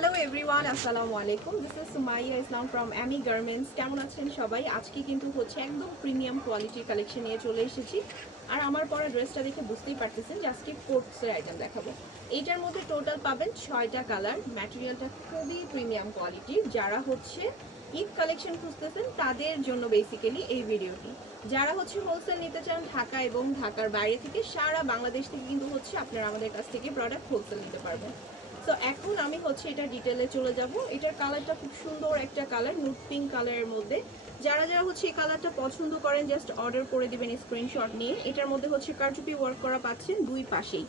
Hello everyone আসসালামু আলাইকুম this is Sumaiya Islam from Amy garments কেমন আছেন সবাই? আজকে কিন্তু হচ্ছে একদম প্রিমিয়াম কোয়ালিটির কালেকশন নিয়ে চলে এসেছি। আর আমার পরা ড্রেসটা দেখে বুঝতেই পারতেছেন যে আজকে কোটসের আইটেম দেখাবো। এইটার মধ্যে টোটাল পাবেন ছয়টা কালার ম্যাটেরিয়ালটা খুবই প্রিমিয়াম কোয়ালিটির যারা হচ্ছে ঈদ কালেকশন খুঁজতেছেন, তাদের জন্য বেসিক্যালি এই ভিডিওটি যারা হচ্ছে হোলসেল নিতে চান ঢাকা এবং ঢাকার বাইরে থেকে, সারা বাংলাদেশ থেকে কিন্তু হচ্ছে আপনারা আমাদের কাছ থেকে প্রোডাক্ট হোলসেল নিতে পারবেন। তো এখন আমি হচ্ছে এটা ডিটেলে চলে যাব। এটার কালারটা খুব সুন্দর একটা কালার নুট পিঙ্ক কালারের মধ্যে। যারা যারা হচ্ছে এই কালারটা পছন্দ করেন জাস্ট অর্ডার করে দিবেন স্ক্রিনশট নিয়ে। এটার মধ্যে হচ্ছে কারচুপি ওয়ার্ক করা পাচ্ছেন দুই পাশেই।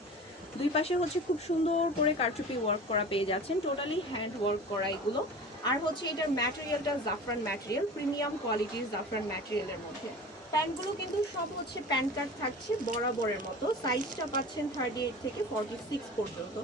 দুই পাশে হচ্ছে খুব সুন্দর করে কারচুপি ওয়ার্ক করা পেয়ে যাচ্ছেন টোটালি হ্যান্ড ওয়ার্ক করা এগুলো। আর হচ্ছে এটার ম্যাটেরিয়ালটা জাফরান ম্যাটেরিয়াল প্রিমিয়াম কোয়ালিটির জাফরান ম্যাটেরিয়ালের মধ্যে। প্যান্টগুলো কিন্তু সব হচ্ছে প্যান্ট কাট থাকছে বরাবরের মতো। সাইজটা পাচ্ছেন থার্টি এইট থেকে ফর্টি সিক্স পর্যন্ত।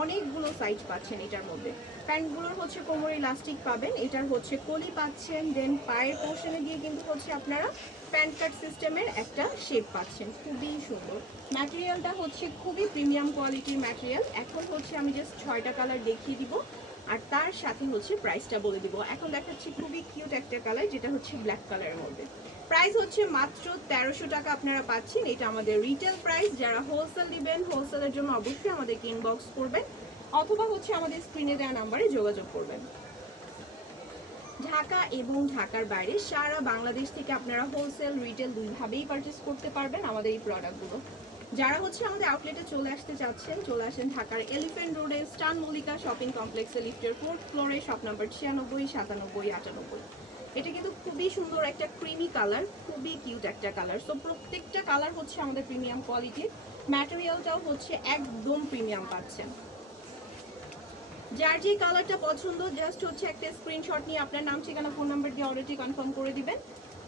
অনেকগুলো সাইজ পাচ্ছেন এটার মধ্যে। প্যান্টগুলোর হচ্ছে কোমর ইলাস্টিক পাবেন, এটার হচ্ছে কলি পাচ্ছেন দেন পায়ের পোর্শনে গিয়ে কিন্তু হচ্ছে আপনারা প্যান্ট কাট সিস্টেমের একটা শেপ পাচ্ছেন। খুবই সুন্দর। ম্যাটেরিয়ালটা হচ্ছে খুবই প্রিমিয়াম কোয়ালিটির ম্যাটেরিয়াল এখন হচ্ছে আমি জাস্ট ছয়টা কালার দেখিয়ে দিব, আর তার সাথে হচ্ছে প্রাইসটা বলে দিব। এখন দেখাচ্ছি খুবই কিউট একটা কালার যেটা হচ্ছে ব্ল্যাক কালারের মধ্যে। প্রাইস হচ্ছে মাত্র তেরোশো টাকা আপনারা পাচ্ছেন। এটা আমাদের রিটেল প্রাইস যারা হোলসেল দিবেন হোলসেলের জন্য অবশ্যই আমাদেরকে ইনবক্স করবেন, অথবা হচ্ছে আমাদের স্ক্রিনে দেওয়া নাম্বারে যোগাযোগ করবেন। ঢাকা এবং ঢাকার বাইরে সারা বাংলাদেশ থেকে আপনারা হোলসেল রিটেল দুইভাবেই পারচেস করতে পারবেন আমাদের এই প্রোডাক্টগুলো যারা হচ্ছে আমাদের আউটলেটে চলে আসতে চাচ্ছেন, চলে আসেন ঢাকার এলিফেন্ট রোডে স্টান মল্লিকা শপিং কমপ্লেক্সে লিফটের ফোর্থ ফ্লোরে শপ নাম্বার ছিয়ানব্বই, সাতানব্বই, আটানব্বই। এটা কিন্তু খুবই সুন্দর একটা ক্রিমি কালার খুবই কিউট একটা কালার সো প্রত্যেকটা কালার হচ্ছে আমাদের প্রিমিয়াম কোয়ালিটির ম্যাটেরিয়ালটাও হচ্ছে একদম প্রিমিয়াম পাচ্ছেন যার যে কালারটা পছন্দ জাস্ট হচ্ছে একটা স্ক্রিনশট নিয়ে আপনার নাম, ঠিকানা ফোন নাম্বার দিয়ে অর্ডারটি কনফার্ম করে দিবেন।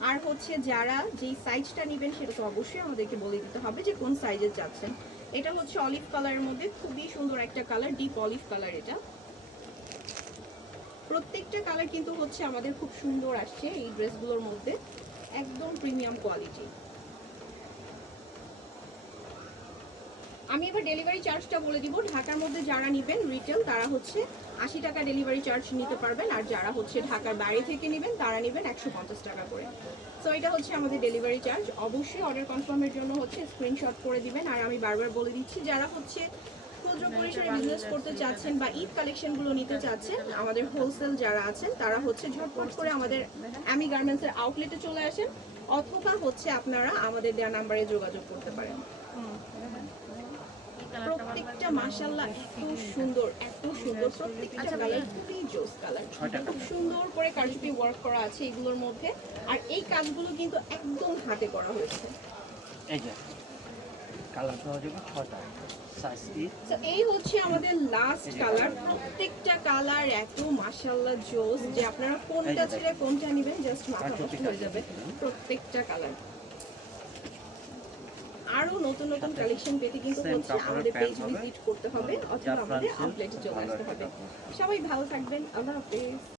আর হচ্ছে যারা যেই সাইজটা নেবেন, সেটা তো অবশ্যই আমাদেরকে বলে দিতে হবে যে কোন সাইজের যাচ্ছেন। এটা হচ্ছে অলিভ কালারের মধ্যে খুবই সুন্দর একটা কালার ডিপ অলিভ কালার এটা। প্রত্যেকটা কালার কিন্তু হচ্ছে আমাদের খুব সুন্দর আসছে এই ড্রেসগুলোর মধ্যে। একদম প্রিমিয়াম কোয়ালিটি আমি এবার ডেলিভারি চার্জটা বলে দিব। ঢাকার মধ্যে যারা নেবেন রিটেল তারা হচ্ছে আশি টাকা ডেলিভারি চার্জ নিতে পারবেন। আর যারা হচ্ছে ঢাকার বাইরে থেকে নেবেন, তারা নেবেন একশো পঞ্চাশ টাকা করে। সো এটা হচ্ছে আমাদের ডেলিভারি চার্জ অবশ্যই অর্ডার কনফার্মের জন্য হচ্ছে স্ক্রিনশট করে দিবেন। আর আমি বারবার বলে দিচ্ছি, যারা হচ্ছে ক্ষুদ্র পরিসরে বিজনেস করতে চাচ্ছেন বা ঈদ কালেকশনগুলো নিতে চাচ্ছেন আমাদের হোলসেল যারা আছেন তারা হচ্ছে ঝটপট করে আমাদের অ্যামি গার্মেন্টসের আউটলেটে চলে আসেন অথবা হচ্ছে আপনারা আমাদের দেওয়া নাম্বারে যোগাযোগ করতে পারেন। প্রত্যেকটা মাশাল্লাহ এত সুন্দর এত সুন্দর প্রত্যেকটা কালার খুবই জোস কালার খুব সুন্দর করে কারচুপি ওয়ার্ক করা আছে এগুলোর মধ্যে আর এই কাজগুলো কিন্তু একদম হাতে করা হয়েছে। এই যে যাবে ছটা সাইজ ই তো এই হচ্ছে আমাদের লাস্ট কালার প্রত্যেকটা কালার এত মাশাল্লাহ জোস যে আপনারা কোনটা ছেড়ে কোনটা নেবেন জাস্ট মাথা নষ্ট হয়ে যাবে প্রত্যেকটা কালার আরও নতুন নতুন কালেকশন পেতে কিন্তু হচ্ছে আমাদের পেজ। ভিজিট করতে হবে অথবা আমাদের আউটলেটে চলে আসতে হবে। সবাই ভালো থাকবেন আল্লাহ হাফেজ।